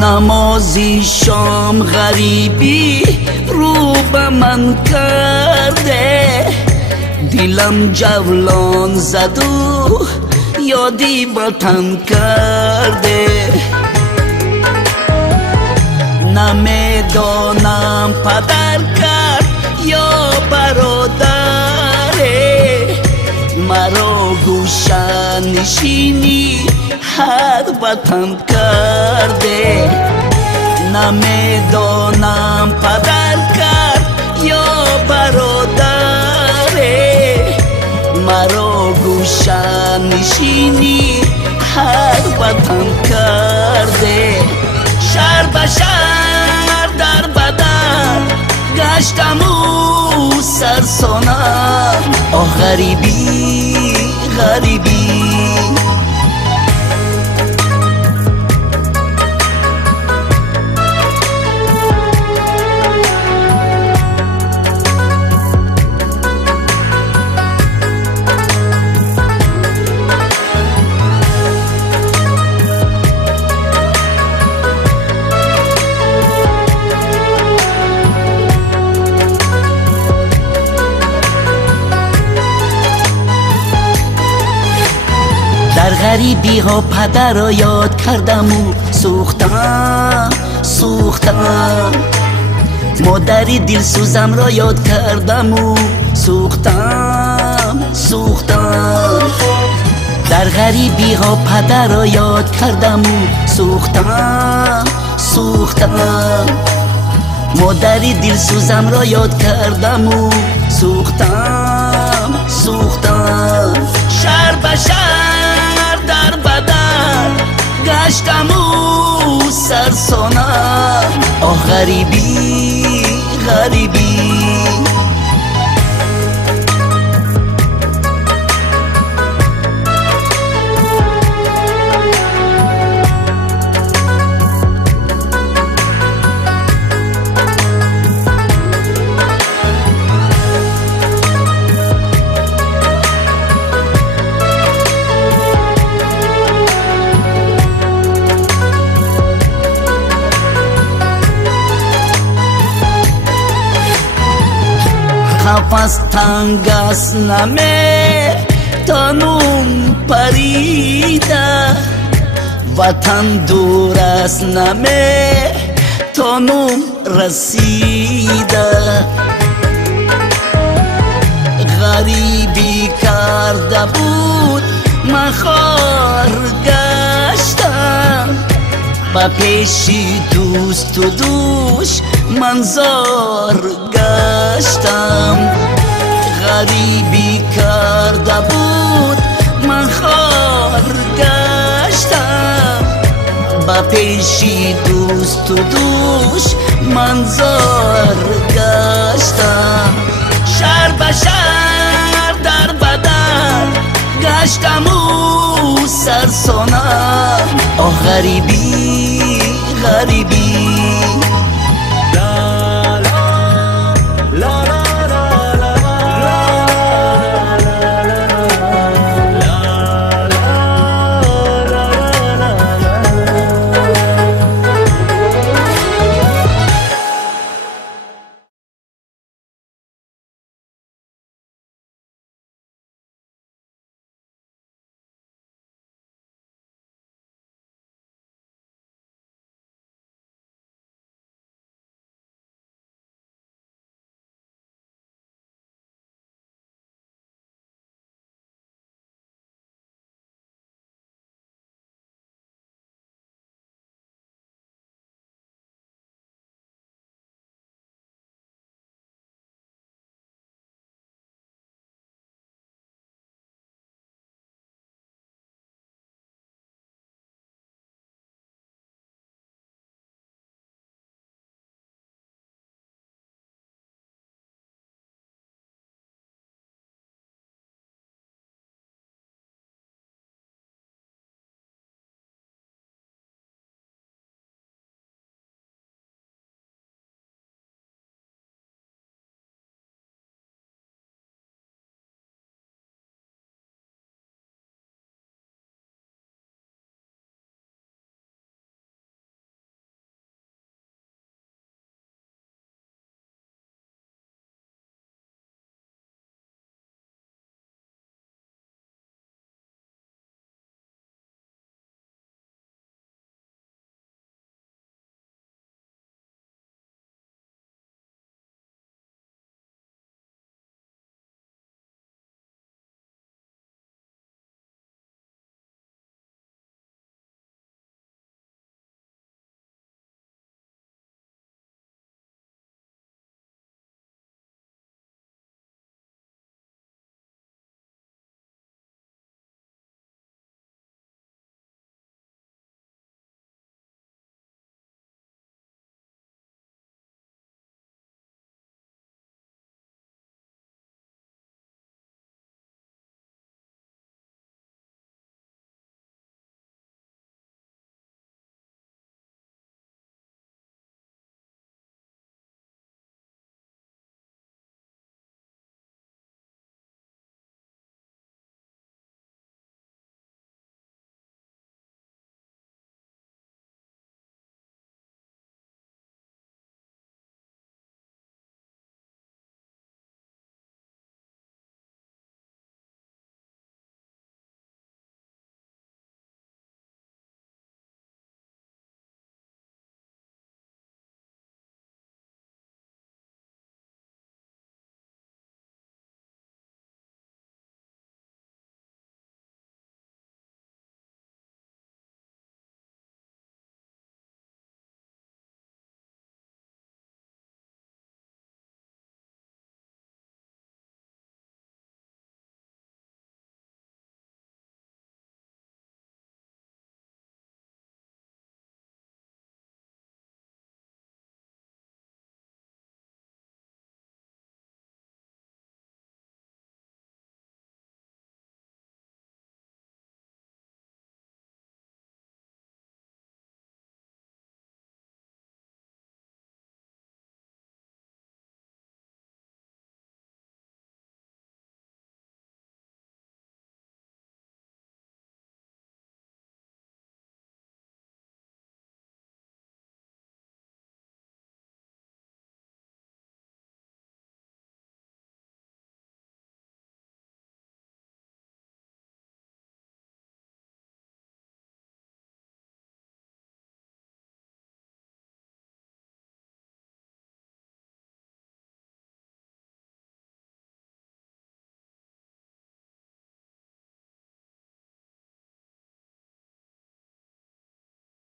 نمازی شام غریبی رو به من کرده، دلم جولان زد و یادی وطن کرده. نمیدانم پدر کرد یا برادره، مرا گوشه نشینی هر وطن کرده. نمیدانم پدر کرد یا برادره، مرا گوشه نشینی هر وطن کرده. شهر به شهر در بدر گشتم و سرسانم، آه غریبی غریبی. در غریبی ها پدر را یاد کردم و سوختم سوختم، مادری دل سوزم را یاد کردم و سوختم سوختم. در غریبی ها پدر را یاد کردم و سوختم سوختم، مادری دل سوزم را یاد کردم و سوختم سوختم. شهر به شهر در بدر گشتم و سرسانم، آه غریبی غریبی. قفس تنگ است نمیتانم پریده، وطن دور است نمیتانم رسیده. غریبی کرده بود من خوار گشتم، با پیشی دوست و دوش من زار گشتم. غریبی کرده بود من خوار گشتم، با پیشی دوست و دوش من زار گشتم. شهر به شهر در بدر گشتم و سرسانم، آه غریبی غریبی.